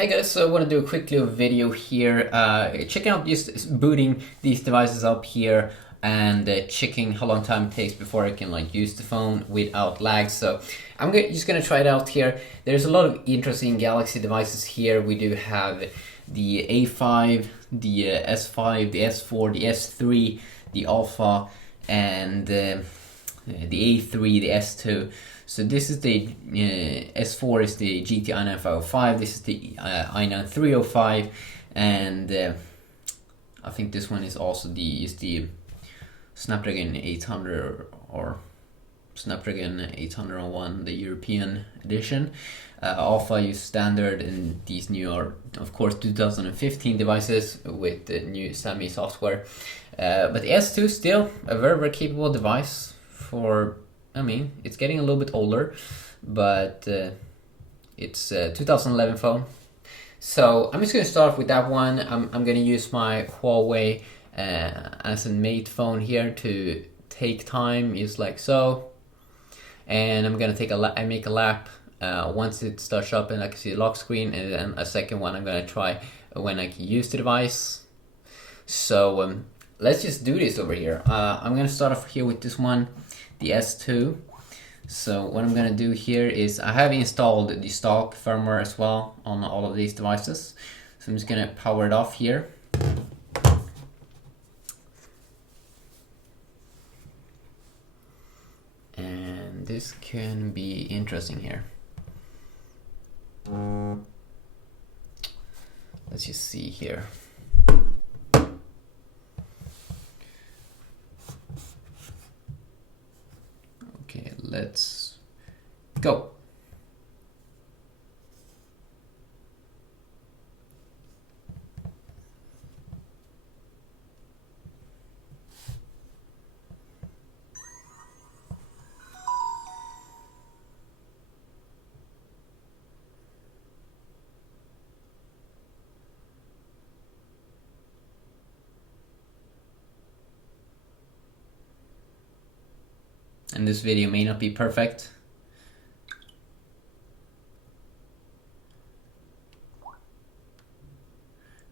Hey guys, so I want to do a quick little video here, checking out just booting these devices up here and checking how long time it takes before I can use the phone without lag. So I'm just gonna try it out here. There's a lot of interesting Galaxy devices here. We do have the A5, the S5, the S4, the S3, the Alpha, and the A3, the S2. So this is the S4 is the GT i9 This is the i9 305, and I think this one is also the Snapdragon 800 or Snapdragon 801, the European edition. Alpha is standard, and these new are of course 2015 devices with the new SAMI software. But the S2 still a very capable device for. I mean, it's getting a little bit older, but it's a 2011 phone. So I'm just going to start with that one. I'm going to use my Huawei as a mate phone here to take time, just like so. And I'm going to take I make a lap once it starts up and I can see the lock screen, and then a second one I'm going to try when I can use the device. So let's just do this over here. I'm going to start off here with this one, the S2. So what I'm gonna do here is I have installed the stock firmware as well on all of these devices. So I'm just gonna power it off here. And this can be interesting here. Let's just see here. Okay, let's go. And this video may not be perfect.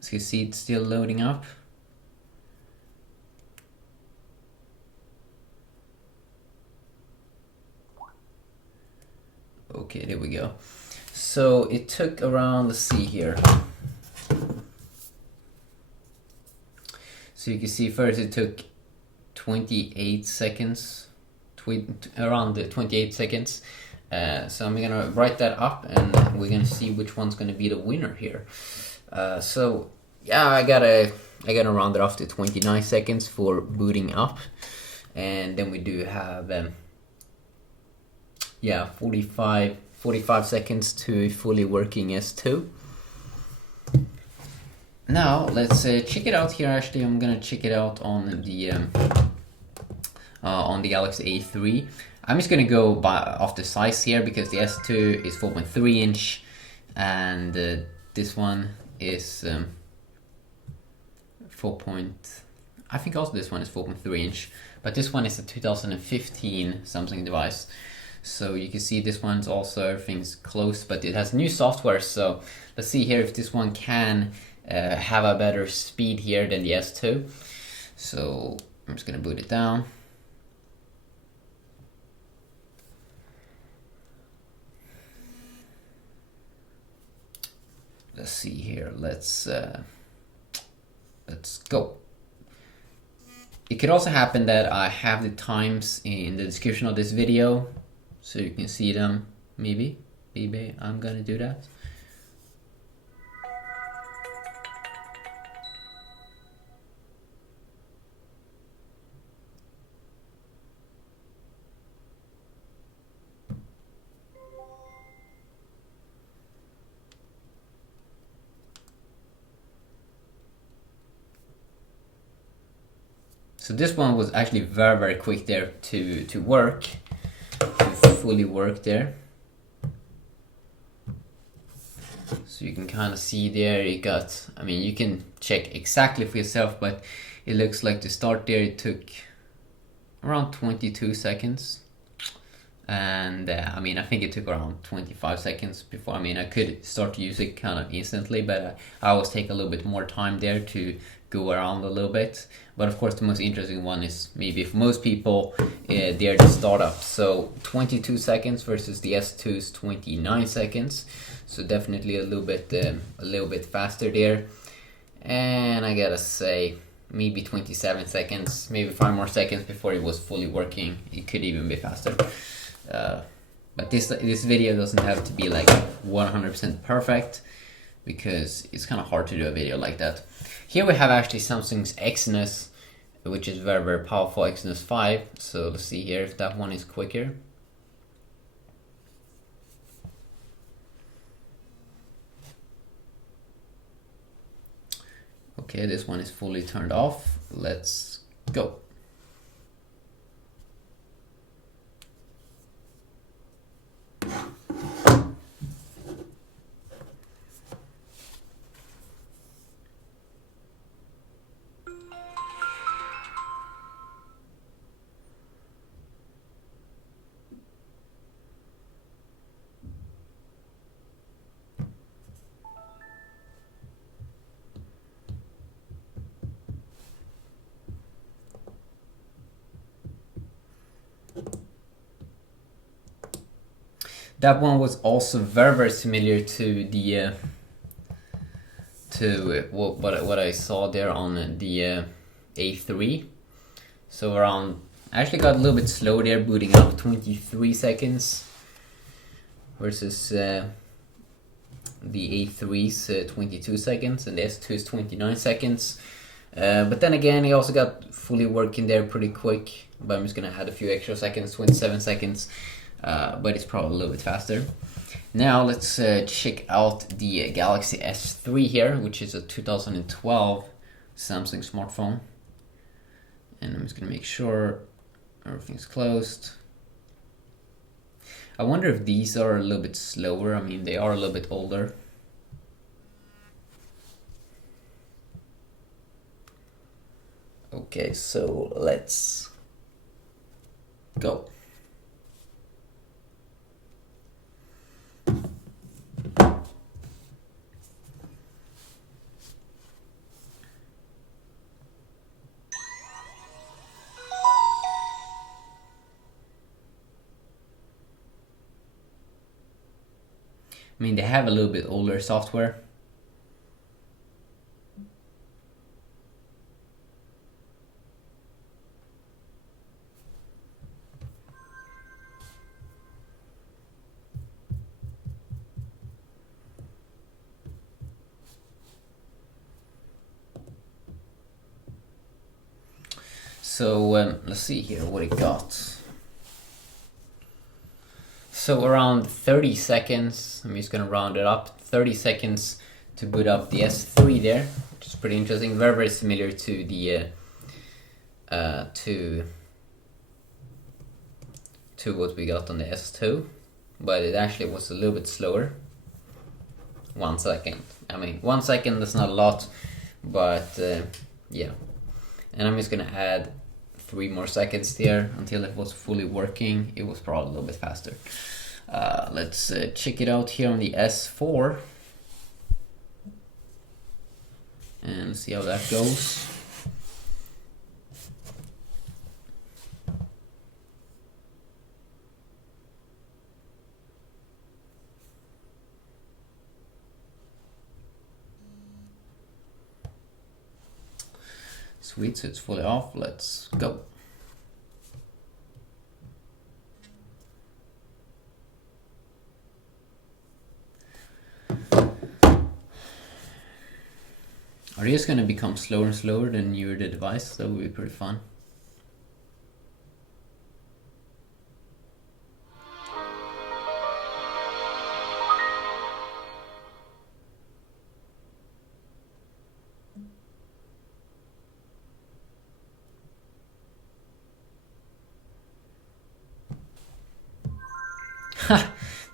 As you see, it's still loading up. Okay, there we go. So it took around, let's see here. So you can see first it took 28 seconds. Around the 28 seconds. So I'm gonna write that up, and we're gonna see which one's gonna be the winner here. So yeah, I gotta round it off to 29 seconds for booting up, and then we do have 45 seconds to fully working S2. Now let's check it out here. Actually, I'm gonna check it out on the Galaxy A3. I'm just gonna go off the size here because the S2 is 4.3 inch and this one is I think also this one is 4.3 inch, but this one is a 2015 Samsung device. So you can see this one's also, everything's close, but it has new software. So let's see here if this one can have a better speed here than the S2. So I'm just gonna boot it down. Let's see here. Let's go. It could also happen that I have the times in the description of this video, so you can see them. Maybe I'm gonna do that. So this one was actually very quick there to work, to fully work there. So you can kind of see there it got, I mean, you can check exactly for yourself, but it looks like to start there it took around 22 seconds. And I mean, I think it took around 25 seconds before. I mean, I could start to use it kind of instantly, but I always take a little bit more time there to go around a little bit. But of course, the most interesting one is maybe for most people, they're the startup. So 22 seconds versus the S2's 29 seconds. So definitely a little bit faster there. And I gotta say, maybe 27 seconds, maybe 5 more seconds before it was fully working. It could even be faster. But this video doesn't have to be like 100% perfect, because it's kind of hard to do a video like that. Here we have actually Samsung's Exynos, which is very, very powerful, Exynos 5. So let's see here if that one is quicker. Okay, this one is fully turned off. Let's go. That one was also very, very similar to the what I saw there on the A3. So around, I actually got a little bit slow there, booting up 23 seconds versus the A3's 22 seconds, and the S2's 29 seconds. But then again, it also got fully working there pretty quick. But I'm just gonna add a few extra seconds, 27 seconds. But it's probably a little bit faster. Now let's check out the Galaxy S3 here, which is a 2012 Samsung smartphone. And I'm just gonna make sure everything's closed. I wonder if these are a little bit slower. I mean, they are a little bit older. Okay, so let's go. I mean, they have a little bit older software. So let's see here what it got. So around 30 seconds, I'm just gonna round it up, 30 seconds to boot up the S3 there, which is pretty interesting, very, very similar to the to what we got on the S2, but it actually was a little bit slower. 1 second. I mean, 1 second is not a lot, but yeah. And I'm just gonna add 3 more seconds there until it was fully working. It was probably a little bit faster. Let's check it out here on the S4 and see how that goes. Sweet, so it's fully off. Let's go. Are these going to become slower and slower the newer the device? That would be pretty fun.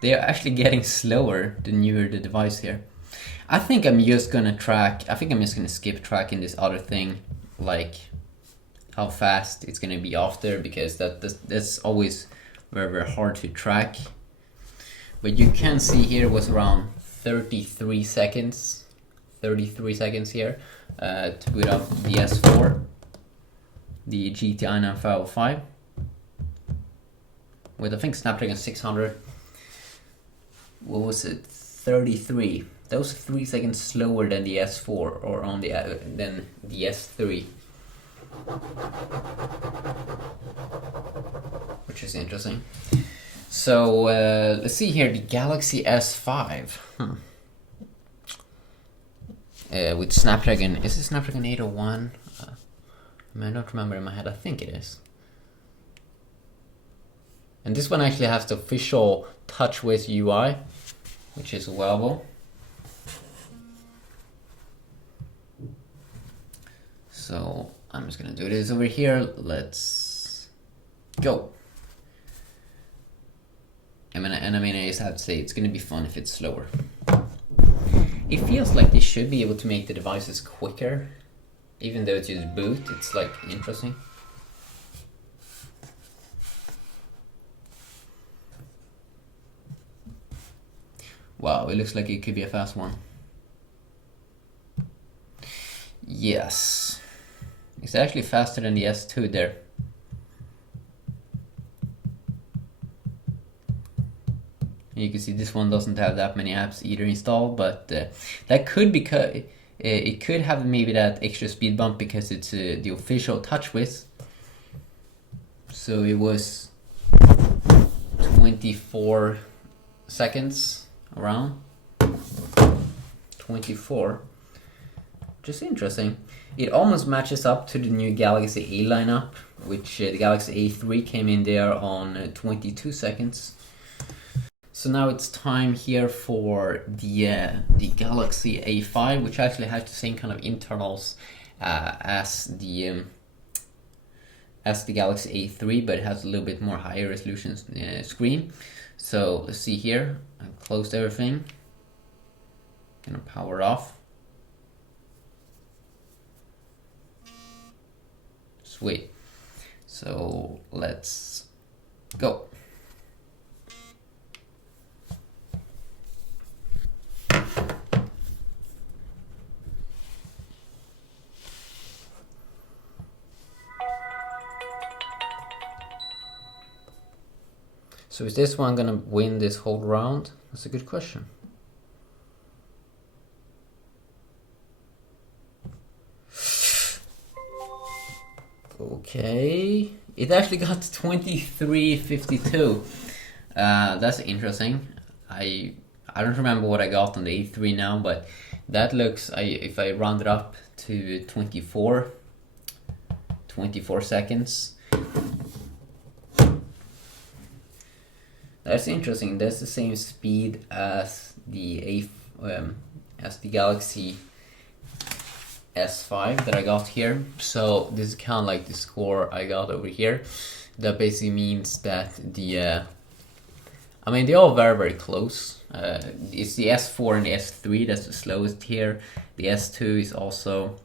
They are actually getting slower the newer the device here. I think I'm just gonna skip tracking this other thing, like how fast it's gonna be after, because that's always very, very hard to track. But you can see here it was around 33 seconds. 33 seconds here to boot up the S4, the GTI 9505, with I think Snapdragon 600. What was it? 33. That was 3 seconds slower than the S4 or on the than the S3, which is interesting. So let's see here, the Galaxy S5 with Snapdragon. Is it Snapdragon 801? I don't remember in my head. I think it is. And this one actually has the official TouchWiz UI, which is wearable. So I'm just gonna do this over here. Let's go. I just have to say it's gonna be fun if it's slower. It feels like they should be able to make the devices quicker, even though it's just boot. It's like interesting. Wow, it looks like it could be a fast one. Yes, it's actually faster than the S2 there. You can see this one doesn't have that many apps either installed, but that could be it could have maybe that extra speed bump because it's the official TouchWiz. So it was 24 seconds around 24. Just interesting. It almost matches up to the new Galaxy A lineup, which the Galaxy A3 came in there on 22 seconds. So now it's time here for the Galaxy A5, which actually has the same kind of internals as the Galaxy A3, but it has a little bit more higher resolution screen. So let's see here. I've closed everything. Gonna power off. Sweet. So let's go. So is this one gonna win this whole round? That's a good question. Okay, it actually got 23.52. That's interesting. I don't remember what I got on the A3 now, but that looks, if I round it up to 24 seconds. That's interesting. That's the same speed as the Galaxy S5 that I got here. So this is kind of like the score I got over here. That basically means that they're all very, very close. It's the S4 and the S3 that's the slowest here. The S2 is also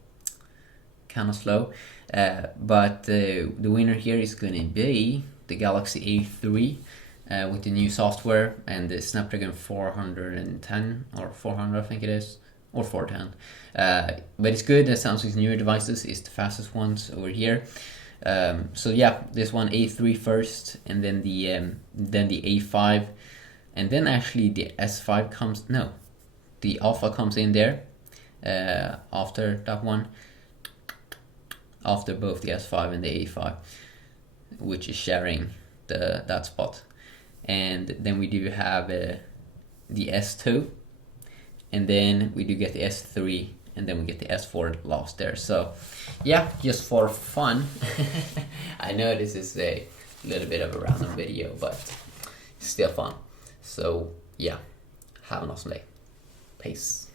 kind of slow. But the winner here is going to be the Galaxy A3 with the new software and the Snapdragon 410 or 400, I think it is, or 410. But it's good that Samsung's newer devices is the fastest ones over here. So yeah, this one A3 first, and then the A5, and then actually the S5 comes. No, the Alpha comes in there after that one. After both the S5 and the A5, which is sharing that spot. And then we do have the S2, and then we do get the S3, and then we get the S4 last there. So yeah, just for fun. I know this is a little bit of a random video, but still fun. So yeah, have an awesome day. Peace.